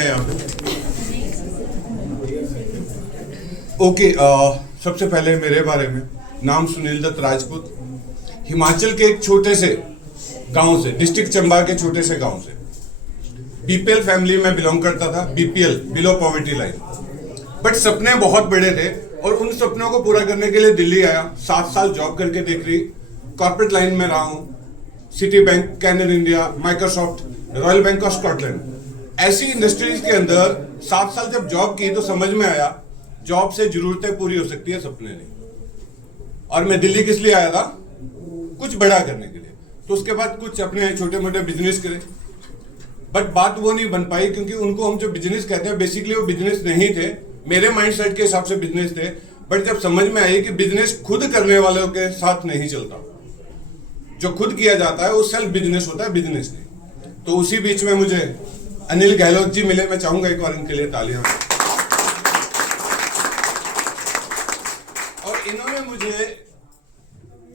यहाँ पे ओके। सबसे पहले मेरे बारे में, नाम सुनील दत्त राजपूत, हिमाचल के एक छोटे से गांव से, डिस्ट्रिक्ट चंबा के छोटे से गांव से, बीपीएल फैमिली में बिलोंग करता था। BPL, below poverty line. But सपने बहुत बड़े थे और उन सपनों को पूरा करने के लिए दिल्ली आया। 7 साल जॉब करके देख रही, कॉर्पोरेट लाइन में रहा हूँ, Citibank, Canon India, Microsoft, Royal Bank of Scotland, ऐसी इंडस्ट्रीज के अंदर 7 साल जब जॉब की तो समझ में आया जॉब से जरूरतें पूरी हो सकती है, सपने नहीं। और मैं दिल्ली किस लिए आया था? कुछ बड़ा करने के लिए। तो उसके बाद कुछ अपने छोटे मोटे बिजनेस करे, बट बात वो नहीं बन पाई क्योंकि उनको हम जो बिजनेस कहते हैं बेसिकली वो बिजनेस नहीं थे, मेरे माइंडसेट के हिसाब से बिजनेस थे। बट जब समझ में आई कि बिजनेस खुद करने वालों के साथ नहीं चलता, जो खुद किया जाता है वो सेल्फ बिजनेस होता है, बिजनेस नहीं। तो उसी बीच में मुझे अनिल गहलोत जी मिले। मैं चाहूंगा एक बार इनके लिए तालियां। और इन्होंने मुझे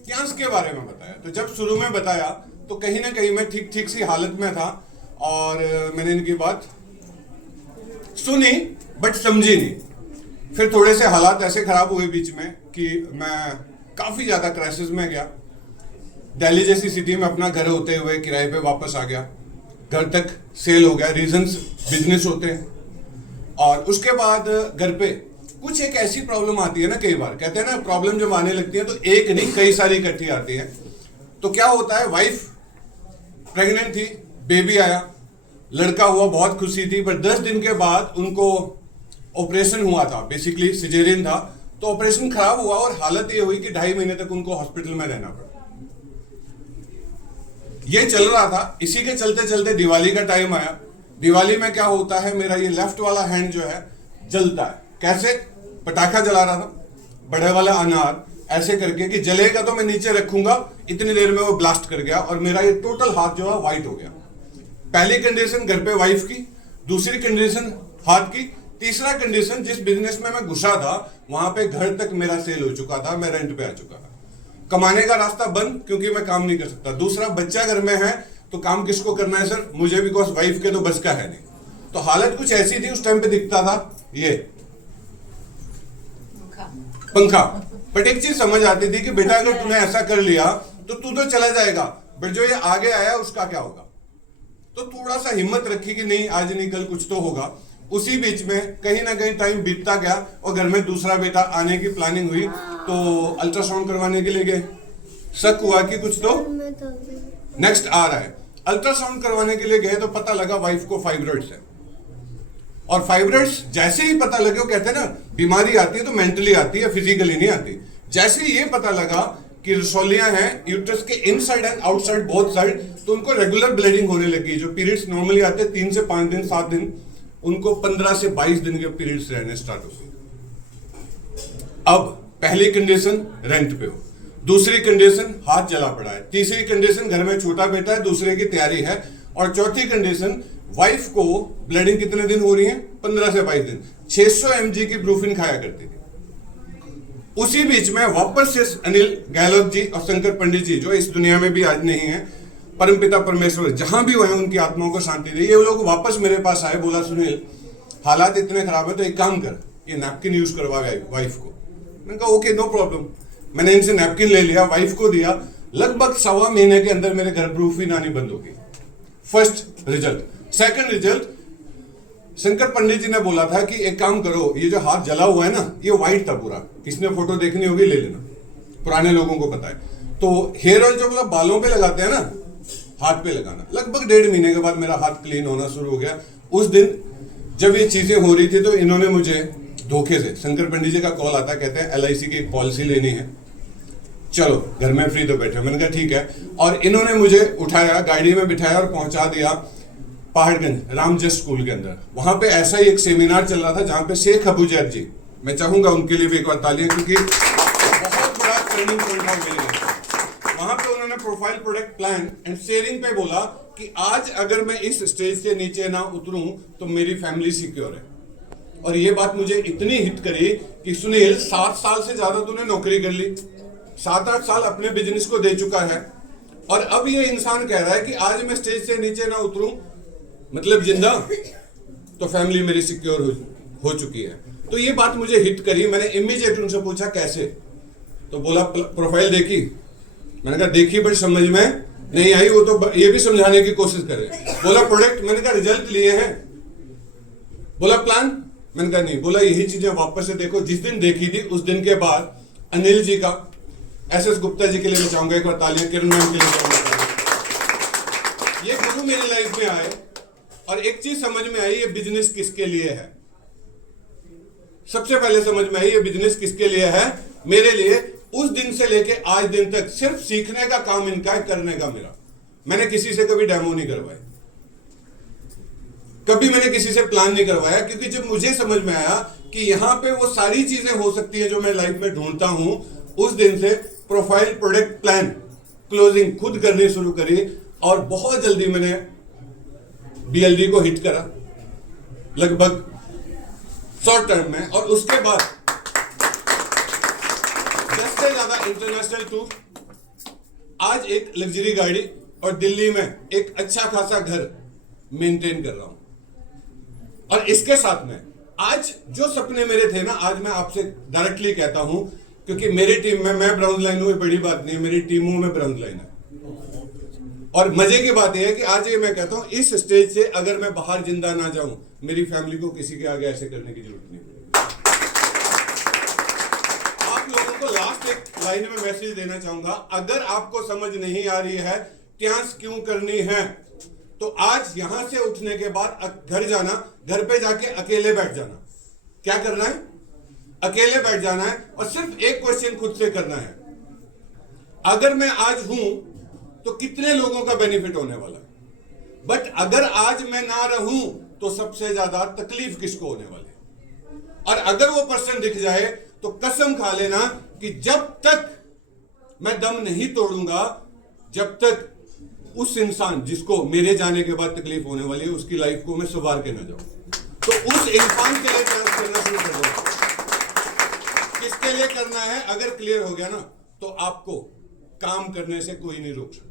क्यांस के बारे में बताया। तो जब शुरू में बताया तो कहीं ना कहीं मैं ठीक सी हालत में था और मैंने इनकी बात सुनी बट समझी नहीं। फिर थोड़े से हालात ऐसे खराब हुए बीच में कि मैं काफी ज्यादा क्राइसिस में गया। दिल्ली जैसी सिटी में अपना घर होते हुए किराए पे वापस आ गया, घर तक सेल हो गया, रीजंस बिजनेस होते हैं। और उसके बाद घर पे कुछ एक ऐसी प्रॉब्लम आती है ना, कई बार कहते हैं ना प्रॉब्लम जब आने लगती है तो एक नहीं कई सारी इकट्ठी आती है। तो क्या होता है, वाइफ प्रेग्नेंट थी, बेबी आया, लड़का हुआ, बहुत खुशी थी। पर 10 दिन के बाद उनको ऑपरेशन हुआ था, बेसिकली सिजेरियन था। तो ऑपरेशन खराब हुआ और हालत ये हुई कि 2.5 महीने तक उनको हॉस्पिटल में रहना पड़ा। ये चल रहा था। इसी के चलते चलते दिवाली का टाइम आया। दिवाली में क्या होता है, मेरा ये लेफ्ट वाला हैंड जो है जलता है। कैसे? पटाखा जला रहा था, बड़े वाला अनार, ऐसे करके कि जलेगा तो मैं नीचे रखूंगा, इतनी देर में वो ब्लास्ट कर गया और मेरा ये टोटल हाथ जो है व्हाइट हो गया। पहली कंडीशन घर पे वाइफ की, दूसरी कंडीशन हाथ की, तीसरा कंडीशन जिस बिजनेस में मैं घुसा था वहां पे घर तक मेरा सेल हो चुका था, मैं रेंट पे आ चुका था, कमाने का रास्ता बंद क्योंकि मैं काम नहीं कर सकता। दूसरा, बच्चा घर में है तो काम किसको करना है सर? मुझे, बिकॉज वाइफ के तो बस का है नहीं। तो हालत कुछ ऐसी थी। उस टाइम पे दिखता था ये पंखा। बट एक चीज समझ आती थी कि बेटा अगर तूने ऐसा कर लिया तो तू तो चला जाएगा, बट जो ये आगे आया उसका क्या होगा? तो थोड़ा सा हिम्मत रखी कि नहीं आज नहीं कल कुछ तो होगा। उसी बीच में कहीं ना कहीं टाइम बीतता गया और घर में दूसरा बेटा आने की प्लानिंग हुई। तो अल्ट्रासाउंड करवाने के लिए गए, शक हुआ कि कुछ तो नेक्स्ट आ रहा है। अल्ट्रासाउंड करवाने के लिए गए तो पता लगा वाइफ को फाइब्रॉइड्स है। और फाइब्रॉइड्स जैसे ही पता लगे, वो कहते हैं ना बीमारी आती है तो मेंटली आती है, फिजिकली नहीं आती। जैसे ही ये पता लगा कि रसौलियां हैं यूट्रस के inside and outside both side, तो उनको रेगुलर ब्लीडिंग होने लगी। जो पीरियड्स नॉर्मली आते 3 से 5 दिन 7 दिन, उनको 15 से 22 दिन के पीरियड्स रहने स्टार्ट हो गए। अब पहली कंडीशन रेंट पे हो, दूसरी कंडीशन हाथ जला पड़ा है, तीसरी कंडीशन घर में छोटा बेटा है, दूसरे की तैयारी है, और चौथी कंडीशन वाइफ को ब्लीडिंग कितने दिन हो रही है? 15 से 22 दिन। 600 mg की ब्रूफिन खाया करती थी। उसी बीच में वापस से अनिल गहलोत जी और शंकर पंडित जी, जो इस दुनिया में भी आज नहीं है, परमपिता परमेश्वर जहां भी हुए उनकी आत्माओं को शांति दे, ये लोग वापस मेरे पास आए। बोला सुनील हालात इतने खराब है तो एक काम कर, ये नैपकिन यूज करवा वाइफ को। मैंने कहा ओके नो प्रॉब्लम। मैंने इनसे नैपकिन ले लिया, वाइफ को दिया। लगभग 1.25 महीने के अंदर मेरे घर ब्रूफिन आनी बंद हो गई। First result. Second result, Shankar Pandit ji ने बोला था कि एक काम करो, ये जो हाथ जला हुआ है ना, ये व्हाइट था पूरा। किसने फोटो देखनी होगी ले लेना, पुराने लोगों को पता है। तो हेयर ऑयल जो मतलब बालों पे लगाते हैं ना, हाथ पे लगाना। लगभग 1.5 महीने के बाद मेरा हाथ क्लीन होना शुरू हो गया। उस दिन जब ये चीजें हो रही थी तो इन्होंने मुझे धोखे से, शंकर पंडित जी का कॉल आता, कहते हैं LIC की एक पॉलिसी लेनी है, चलो घर में फ्री तो बैठे। मैंने कहा ठीक है। और इन्होंने मुझे उठाया, गाड़ी में बिठाया और पहुंचा दिया पहाड़गंज रामजस स्कूल के अंदर। वहां पे ऐसा ही एक सेमिनार चल रहा था जहां पे शेख अबू जैद जी, मैं चाहूंगा उनके लिए भी एक बार तालियां, क्योंकि बहुत बड़ा टर्निंग पॉइंट था मेरे लिए। वहां पे उन्होंने profile product plan and sharing पे बोला कि आज अगर मैं इस स्टेज से नीचे ना उतरूं तो मेरी फैमिली सिक्योर है। और ये बात मुझे इतनी हिट करी कि सुनील 7 साल से ज्यादा तूने नौकरी कर ली, 7-8 साल अपने बिजनेस को दे चुका है, और अब ये इंसान कह रहा है कि आज मैं स्टेज से नीचे ना उतरूं मतलब जिंदा। तो फैमिली मेरी सिक्योर हो चुकी है। तो ये बात मुझे हिट करी। मैंने इमीडिएट उनसे पूछा कैसे, तो बोला प्रोफाइल देखी। मैंने कहा देखी बट समझ में नहीं आई, वो तो ये भी समझाने की कोशिश कर रहे। बोला प्रोडक्ट, मैंने कहा रिजल्ट लिए हैं। बोला प्लान, मैंने कहा नहीं। बोला यही चीजें वापस से देखो, जिस दिन देखी थी उस दिन के बाद अनिल जी का, एसएस गुप्ता जी के लिए मैं चाहूंगा एक बार तालियां, किरण मैम के लिए चाहूंगा। ये गुरु मेरी लाइफ में आए और एक चीज समझ में आई, ये बिजनेस किसके लिए है। सबसे पहले समझ में आई ये बिजनेस किसके लिए है, मेरे लिए। उस दिन से लेके आज दिन तक सिर्फ सीखने का काम इनका है, करने का मेरा। मैंने किसी से कभी डेमो नहीं करवाया, कभी मैंने किसी से प्लान नहीं करवाया, क्योंकि जब मुझे समझ में आया कि यहां पे वो सारी चीजें हो सकती है जो मैं लाइफ में ढूंढता हूं, उस दिन से प्रोफाइल, प्रोडक्ट, प्लान, क्लोजिंग खुद करनी शुरू करी। और बहुत जल्दी मैंने BLD को हिट करा, लगभग शॉर्ट टर्म में। और उसके बाद 10 से ज्यादा इंटरनेशनल टूर, आज एक लग्जरी गाड़ी और दिल्ली में एक अच्छा खासा घर मेंटेन कर रहा हूं। और इसके साथ में आज जो सपने मेरे थे ना, आज मैं आपसे डायरेक्टली कहता हूं, क्योंकि मेरी टीम में मैं ब्राउन लाइन हूं, बड़ी बात नहीं है, मेरी टीमों में ब्राउन लाइन है। और मजे की बात यह है कि आज ये मैं कहता हूं, इस स्टेज से अगर मैं बाहर जिंदा ना जाऊं, मेरी फैमिली को किसी के आगे ऐसे करने की जरूरत नहीं। आप लोगों को लास्ट एक लाइन में मैसेज देना चाहूंगा, अगर आपको समझ नहीं आ रही है ट्यांस क्यों करनी है, तो आज यहां से उठने के बाद घर जाना, घर पे जाके अकेले बैठ जाना। क्या करना है? अकेले बैठ जाना है और सिर्फ एक क्वेश्चन खुद से करना है, अगर मैं आज हूं तो कितने लोगों का बेनिफिट होने वाला है, बट अगर आज मैं ना रहूं तो सबसे ज्यादा तकलीफ किसको होने वाली है। और अगर वो पर्सन दिख जाए तो कसम खा लेना कि जब तक मैं दम नहीं तोड़ूंगा, जब तक उस इंसान जिसको मेरे जाने के बाद तकलीफ होने वाली है, उसकी लाइफ को मैं संवार के ना जाऊं। तो उस इंसान के लिए प्रयास करना शुरू कर दो। किसके लिए करना है अगर क्लियर हो गया ना, तो आपको काम करने से कोई नहीं रोक सकता।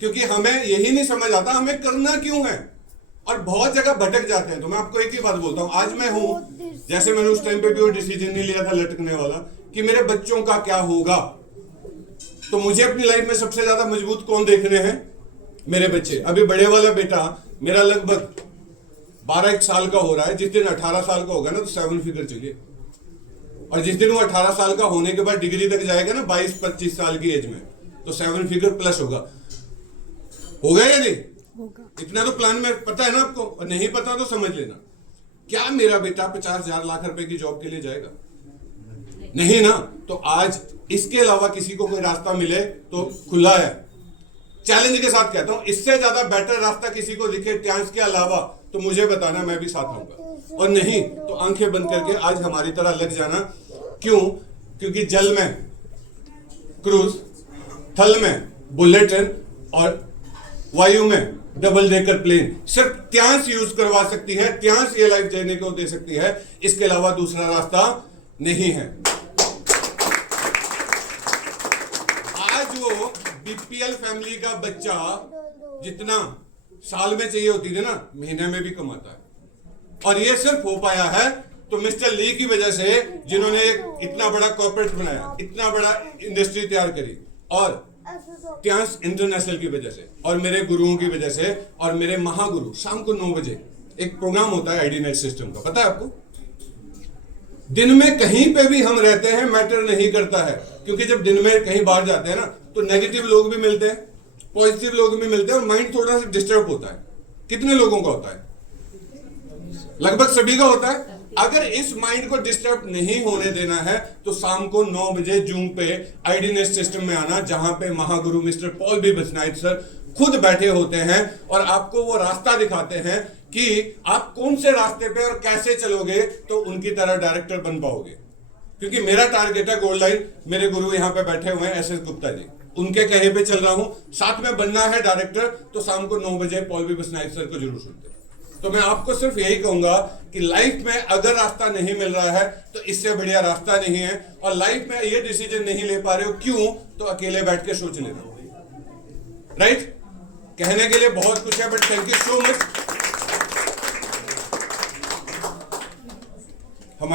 क्योंकि हमें यही नहीं समझ आता हमें करना क्यों है, और बहुत जगह भटक जाते हैं। तो मैं आपको एक ही बात बोलता हूं, आज मैं हूं, जैसे मैंने उस टाइम पे भी वो डिसीजन नहीं लिया था लटकने वाला कि मेरे बच्चों का क्या होगा, तो मुझे अपनी लाइफ में सबसे ज्यादा मजबूत कौन देखने हैं? मेरे बच्चे। अभी बड़े वाला बेटा मेरा लगभग 12 साल का हो रहा है, जिस दिन 18 साल का होगा ना तो 7 फिगर चाहिए। और जिस दिन वो 18 साल का होने के बाद डिग्री तक जाएगा ना 22-25 साल की एज में, तो 7 फिगर प्लस होगा या नहीं होगा? इतना तो प्लान में पता है ना आपको, और नहीं पता तो समझ लेना। क्या मेरा बेटा 50,000 लाख रुपए की जॉब के लिए जाएगा? नहीं ना। तो आज इसके अलावा किसी को कोई रास्ता मिले तो खुला है। चैलेंज के साथ कहता हूं, इससे ज्यादा बेटर रास्ता किसी को दिखे ट्यांस के अलावा तो मुझे बताना, मैं भी साथ आऊंगा। और नहीं तो आंखें बंद करके आज हमारी तरह लग जाना। क्यों? क्योंकि जल में क्रूज, थल में बुलेट ट्रेन और वायु में डबल डेकर प्लेन सिर्फ ट्यांस यूज करवा सकती है, ट्यांस ये लाइफ देने को दे सकती है, इसके अलावा दूसरा रास्ता नहीं है। आज वो बीपीएल फैमिली का बच्चा जितना साल में चाहिए होती थी ना, महीने में भी कमाता है। और ये सिर्फ हो पाया है तो मिस्टर ली की वजह से, जिन्होंने इतना बड़ा कॉर्पोरेट बनाया, इतना बड़ा इंडस्ट्री तैयार करी, और ट्यांस इंटरनेशनल की वजह से, और मेरे गुरुओं की वजह से, और मेरे महागुरु। शाम को 9 बजे एक प्रोग्राम होता है आईडीनेट सिस्टम का, पता है आपको? दिन में कहीं पे भी हम रहते हैं मैटर नहीं करता है, क्योंकि जब दिन में कहीं बाहर जाते हैं ना तो नेगेटिव लोग भी मिलते हैं, पॉजिटिव लोग भी मिलते हैं, और माइंड थोड़ा सा डिस्टर्ब होता है। कितने लोगों का होता है? लगभग सभी का होता है। अगर इस माइंड को डिस्टर्ब नहीं होने देना है तो शाम को 9 बजे जूम पे आईडीनेट सिस्टम में आना, जहां पे Mahaguru mister Paul B बसनाइट sir खुद बैठे होते हैं और आपको वो रास्ता दिखाते हैं कि आप कौन से रास्ते पे और कैसे चलोगे तो उनकी तरह डायरेक्टर बन पाओगे। क्योंकि मेरा टारगेट है गोल्ड लाइन, मेरे गुरु यहाँ पे बैठे हुए हैं एसएस गुप्ता जी, उनके कहे पे चल रहा हूं। साथ में बनना है डायरेक्टर तो शाम को 9 बजे पॉल बी बसनाइट सर को जरूर सुनते हैं। तो मैं आपको सिर्फ यही कहूंगा कि लाइफ में अगर रास्ता नहीं मिल रहा है तो इससे बढ़िया रास्ता नहीं है, और लाइफ में ये डिसीजन नहीं ले पा रहे हो क्यों, तो अकेले बैठ के सोच लेना। राइट? कहने के लिए बहुत कुछ है, but thank you so much.